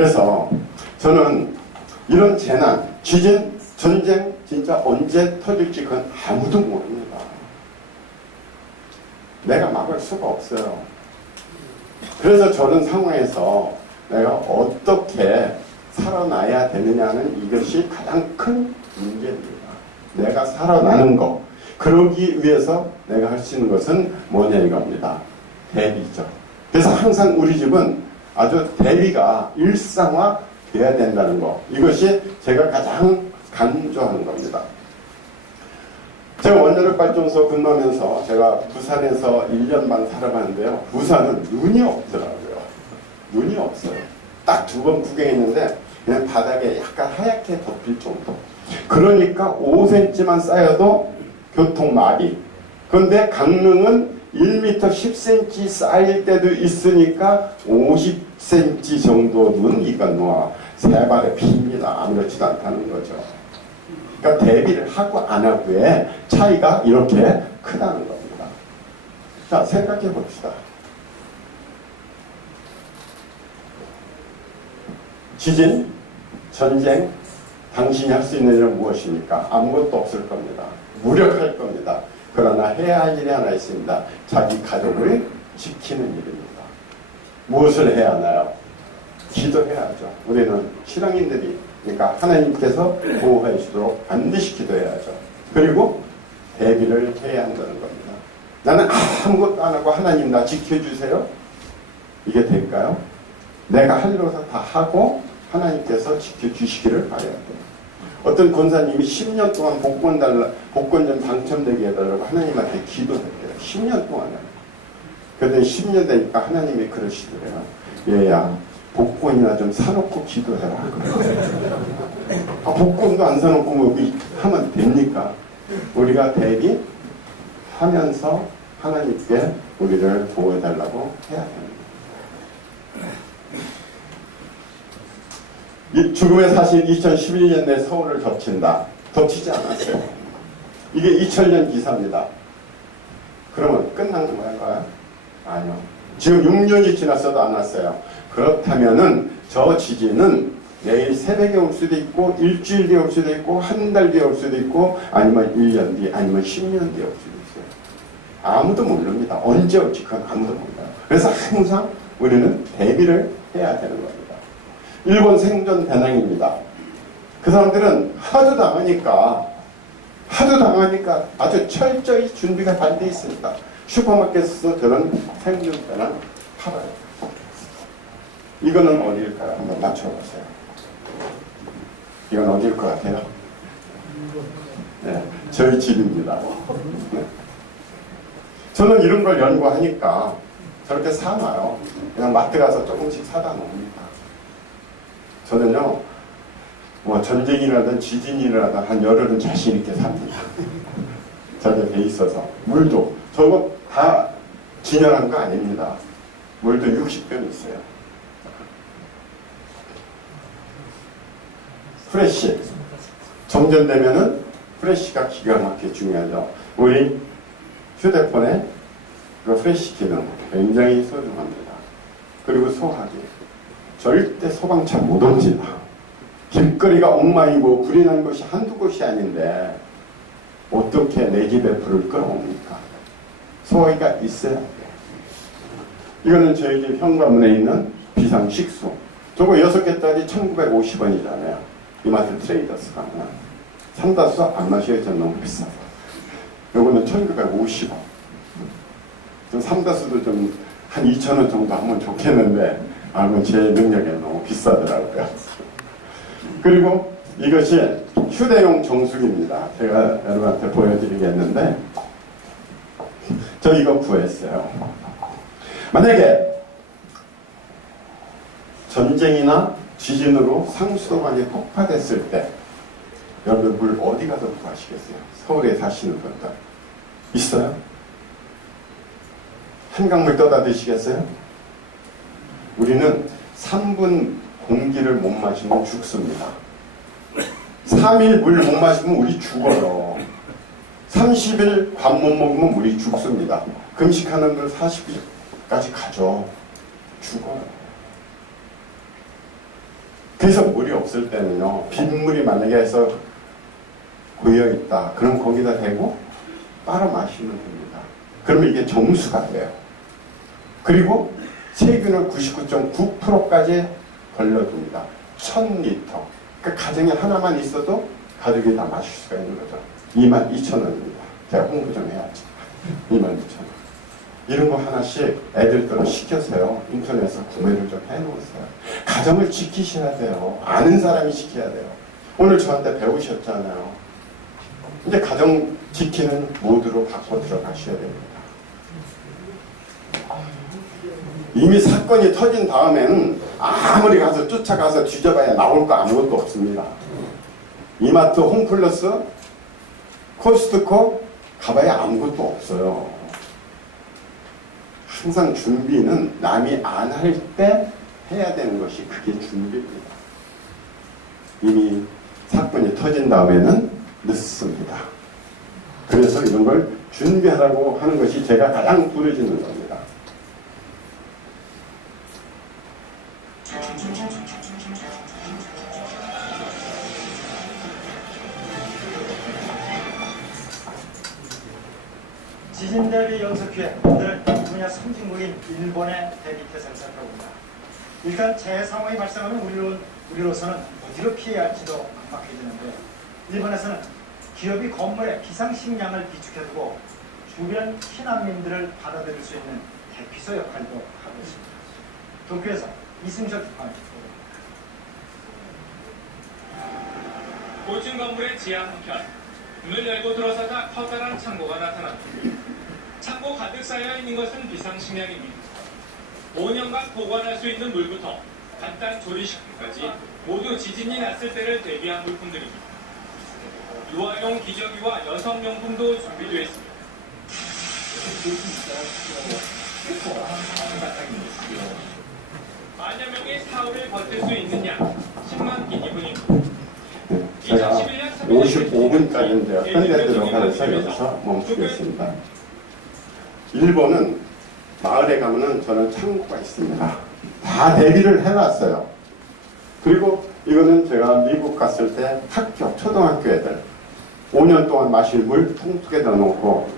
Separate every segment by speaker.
Speaker 1: 그래서 저는 이런 재난, 지진, 전쟁 진짜 언제 터질지 그건 아무도 모릅니다. 내가 막을 수가 없어요. 그래서 저런 상황에서 내가 어떻게 살아나야 되느냐는 이것이 가장 큰 문제입니다. 내가 살아나는 것. 그러기 위해서 내가 할 수 있는 것은 뭐냐 이겁니다. 대비죠. 그래서 항상 우리 집은 아주 대비가 일상화 돼야 된다는 거. 이것이 제가 가장 강조하는 겁니다. 제가 원자력 발전소 근무하면서 제가 부산에서 1년 반 살아봤는데요. 부산은 눈이 없더라고요. 눈이 없어요. 딱 두 번 구경했는데 그냥 바닥에 약간 하얗게 덮일 정도. 그러니까 5cm만 쌓여도 교통마비. 그런데 강릉은 1m 10cm 쌓일 때도 있으니까 50cm 정도 눈 이건 뭐 세발의 피입니다. 아무렇지도 않다는 거죠. 그러니까 대비를 하고 안 하고의 차이가 이렇게 크다는 겁니다. 자, 생각해 봅시다. 지진, 전쟁, 당신이 할 수 있는 일은 무엇입니까? 아무것도 없을 겁니다. 무력할 겁니다. 그러나 해야 할 일이 하나 있습니다. 자기 가족을 지키는 일입니다. 무엇을 해야 하나요? 기도해야죠. 우리는 신앙인들이 그러니까 하나님께서 보호해 주도록 반드시 기도해야죠. 그리고 대비를 해야 한다는 겁니다. 나는 아무것도 안 하고 하나님 나 지켜주세요. 이게 될까요? 내가 할 일을 다 하고 하나님께서 지켜주시기를 바라야 돼요. 어떤 권사님이 10년 동안 복권 달라, 복권 좀 당첨되게 해달라고 하나님한테 기도했대요. 10년 동안에. 그런데 10년 되니까 하나님이 그러시더래요. 얘야, 복권이나 좀 사놓고 기도해라. 아, 복권도 안 사놓고 뭐 하면 됩니까? 우리가 대비하면서 하나님께 우리를 보호해달라고 해야 됩니다. 이 죽음의 사실 2011년에 서울을 덮친다. 덮치지 않았어요. 이게 2000년 기사입니다. 그러면 끝난 건가요? 아니요. 지금 6년이 지났어도 안 왔어요. 그렇다면은 저 지진은 내일 새벽에 올 수도 있고 일주일 뒤에 올 수도 있고 한 달 뒤에 올 수도 있고 아니면 1년 뒤 아니면 10년 뒤에 올 수도 있어요. 아무도 모릅니다. 언제 올지 그건 아무도 몰라요. 그래서 항상 우리는 대비를 해야 되는 겁니다. 일본 생존 배낭입니다. 그 사람들은 하도 당하니까 하도 당하니까 아주 철저히 준비가 잘 돼 있습니다. 슈퍼마켓에서 저런 생존 배낭 팔아요. 이거는 어디일까요? 한번 맞춰보세요. 이건 어디일 것 같아요? 네, 저희 집입니다. 네. 저는 이런 걸 연구하니까 저렇게 사놔요. 그냥 마트 가서 조금씩 사다 놓습니다. 저는요, 뭐 전쟁이라든 지진이라든 한 열흘은 자신 있게 삽니다. 저게 돼 있어서. 물도. 저거 다 진열한 거 아닙니다. 물도 60병 있어요. 프레쉬. 정전되면은 프레쉬가 기가 막히게 중요하죠. 우리 휴대폰에 그 프레쉬 기능 굉장히 소중합니다. 그리고 소화기. 절대 소방차 못 옵니다. 길거리가 엉망이고 불이 난 곳이 한두 곳이 아닌데 어떻게 내 집에 불을 끌어옵니까? 소화기가 있어야 돼요. 이거는 저희 집 현관문에 있는 비상식수. 저거 6개짜리 1950원이잖아요. 이마트 트레이더스 가면. 삼다수 안 마셔요. 전 너무 비싸서. 요거는 1950원. 좀 삼다수도 좀 한 2,000원 정도 하면 좋겠는데, 아, 그건 제 능력에 너무 비싸더라고요. 그리고 이것이 휴대용 정수기입니다. 제가 여러분한테 보여드리겠는데, 저 이거 구했어요. 만약에 전쟁이나 지진으로 상수도관이 폭파됐을 때 여러분 물 어디 가서 구하시겠어요? 서울에 사시는 분들 있어요? 한강물 떠다 드시겠어요? 우리는 3분 공기를 못 마시면 죽습니다. 3일 물 못 마시면 우리 죽어요. 30일 밥 못 먹으면 우리 죽습니다. 금식하는 분 40일까지 가죠. 죽어요. 그래서 물이 없을 때는요, 빗물이 만약에 해서 고여 있다. 그럼 거기다 대고 빨아 마시면 됩니다. 그러면 이게 정수가 돼요. 그리고 세균을 99.9%까지 걸려둡니다. 1000리터. 그러니까 가정에 하나만 있어도 가족이 다 마실 수가 있는 거죠. 22,000원입니다. 제가 홍보 좀 해야지. 22,000원. 이런 거 하나씩 애들들은 시켜서요. 인터넷에서 구매를 좀 해놓으세요. 가정을 지키셔야 돼요. 아는 사람이 지켜야 돼요. 오늘 저한테 배우셨잖아요. 이제 가정 지키는 모드로 바꿔 들어가셔야 됩니다. 이미 사건이 터진 다음에는 아무리 가서 쫓아가서 뒤져봐야 나올 거 아무것도 없습니다. 이마트, 홈플러스, 코스트코 가봐야 아무것도 없어요. 항상 준비는 남이 안 할 때 해야 되는 것이 그게 준비입니다. 이미 사건이 터진 다음에는 늦습니다. 그래서 이런 걸 준비하라고 하는 것이 제가 가장 부르짖는 겁니다.
Speaker 2: 일본에 대비해서 생각합니다. 일단 재해 상황이 발생하면 우리로, 우리로서는 어디로 피해야 할지도 막막해지는데 일본에서는 기업이 건물에 비상식량을 비축해두고 주변 피난민들을 받아들일 수 있는 대피소 역할도 하고 있습니다. 도쿄에서 이승철 특파원
Speaker 3: 고층 건물의 지하 한켠 문을 열고 들어서자 커다란 창고가 나타났다. 창고 가득 쌓여 있는 것은 비상식량입니다. 5년간 보관할 수 있는 물부터 간단 조리식품까지 모두 지진이 났을 때를 대비한 물품들입니다. 유아용 기저귀와 여성용품도 준비되어 있습니다. 만여 명의 사흘을 버틸 수 있느냐? 10만 기기분입니다.
Speaker 1: 제가 55분까지인데요. 현대 들어가서 여기서 멈추겠습니다. 일본은 마을에 가면은 저는 창고가 있습니다. 다 대비를 해놨어요. 그리고 이거는 제가 미국 갔을 때 학교, 초등학교 애들 5년 동안 마실 물 통속에 넣어놓고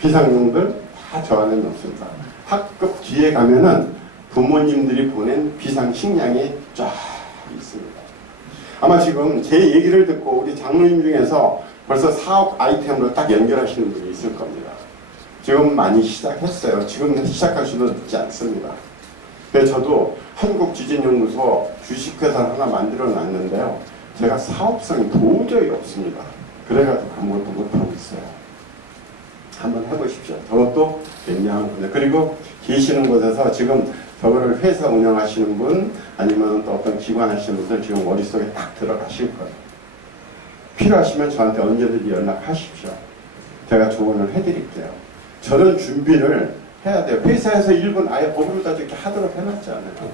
Speaker 1: 비상용들 다 저 안에 넣습니다. 학급 뒤에 가면은 부모님들이 보낸 비상 식량이 쫙 있습니다. 아마 지금 제 얘기를 듣고 우리 장로님 중에서 벌써 사업 아이템으로 딱 연결하시는 분이 있을 겁니다. 지금 많이 시작했어요. 지금 시작하셔도 늦지 않습니다. 그래서 저도 한국지진연구소 주식회사를 하나 만들어 놨는데요. 제가 사업성이 도저히 없습니다. 그래가지고 아무것도 못하고 있어요. 한번 해보십시오. 저것도 굉장한 겁니다. 그리고 계시는 곳에서 지금 저거를 회사 운영하시는 분 아니면 또 어떤 기관 하시는 분들 지금 머릿속에 딱 들어가실 거예요. 필요하시면 저한테 언제든지 연락하십시오. 제가 조언을 해드릴게요. 저런 준비를 해야 돼요. 회사에서 일본 아예 법으로 다 이렇게 하도록 해놨잖아요.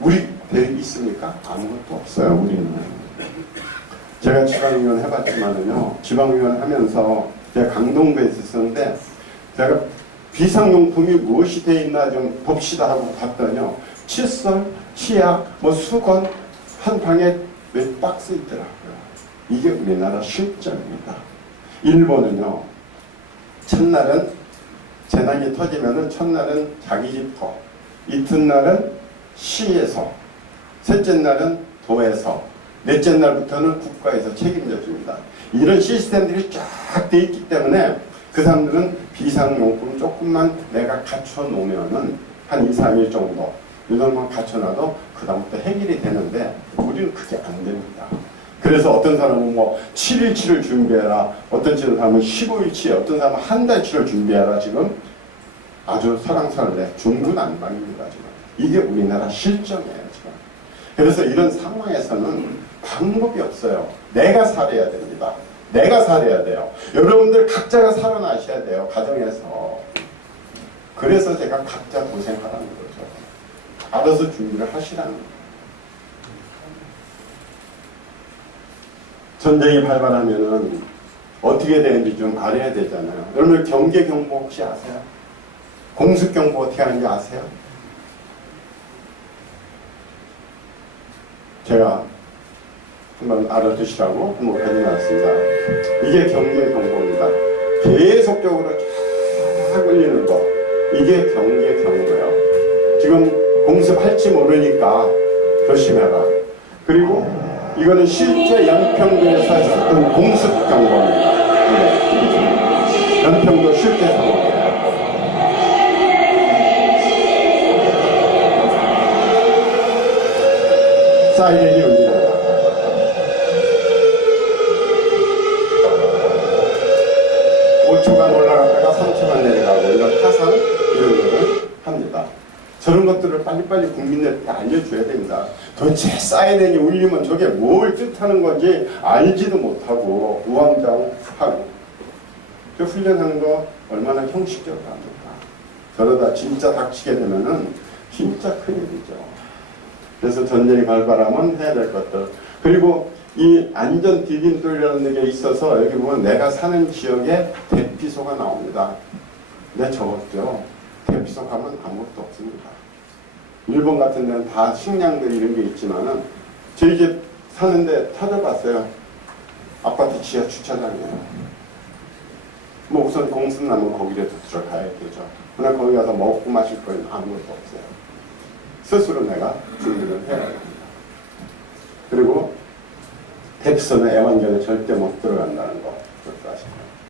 Speaker 1: 우리 대립 있습니까? 아무것도 없어요. 우리는. 제가 지방위원 해봤지만은요. 지방위원 하면서 제가 강동구에 있었는데 제가 비상용품이 무엇이 돼 있나 좀 봅시다 하고 봤더니요. 칫솔, 치약, 뭐 수건 한 방에 몇 박스 있더라고요. 이게 우리나라 실정입니다. 일본은요. 첫날은 재난이 터지면은 첫날은 자기 집터, 이튿날은 시에서, 셋째 날은 도에서, 넷째 날부터는 국가에서 책임져 줍니다. 이런 시스템들이 쫙 돼 있기 때문에 그 사람들은 비상용품 조금만 내가 갖춰 놓으면은 한 2, 3일 정도 이 정도만 갖춰놔도 그다음부터 해결이 되는데 우리는 그게 안 됩니다. 그래서 어떤 사람은 뭐 7일치를 준비해라. 어떤 사람은 15일치, 어떤 사람은 한 달치를 준비해라. 지금 아주 설랑설레 중구난방입니다. 지금 이게 우리나라 실정이에요. 지금. 그래서 이런 상황에서는 방법이 없어요. 내가 살아야 됩니다. 내가 살아야 돼요. 여러분들 각자가 살아나셔야 돼요. 가정에서. 그래서 제가 각자 고생하라는 거죠. 알아서 준비를 하시라는 거예요. 전쟁이 발발하면은 어떻게 되는지 좀 알아야 되잖아요. 여러분 경계 경보 혹시 아세요? 공습 경보 어떻게 하는지 아세요? 제가 한번 알아두시라고 한번 해드렸습니다. 이게 경기의 경고입니다. 계속적으로 쫙 올리는 거. 이게 경기의 경고예요. 지금 공습할지 모르니까 조심해라. 그리고 이거는 실제 연평도에서 했었던 공습 경고입니다. 네. 연평도 실제 상황이에요. 사이렌이 울립니다. 오초간 올라갔다가 3초간 내려가고 이런 타상 이런 거를 합니다. 저런 것들을 빨리빨리 국민들께 알려줘야 됩니다. 도대체 사이렌이 울리면 저게 뭘 뜻하는 건지 알지도 못하고 우왕좌왕하고 그 훈련하는 거 얼마나 형식적으로 합니까? 저러다 진짜 닥치게 되면은 진짜 큰일이죠. 그래서 전쟁이 발발하면 해야 될 것들. 그리고 이 안전 디딤돌이라는 게 있어서 여기 보면 내가 사는 지역에 대피소가 나옵니다. 내 적었죠. 대피소 가면 아무것도 없습니다. 일본 같은 데는 다 식량들 이런 게 있지만은 저희 집 사는데 찾아봤어요. 아파트 지하 주차장이에요. 뭐 우선 공습 나면 거기라도 들어가야 되죠. 그러나 거기 가서 먹고 마실 거는 아무것도 없어요. 스스로 내가 준비를 해야 됩니다. 그리고 대피소는 애완견에 절대 못 들어간다는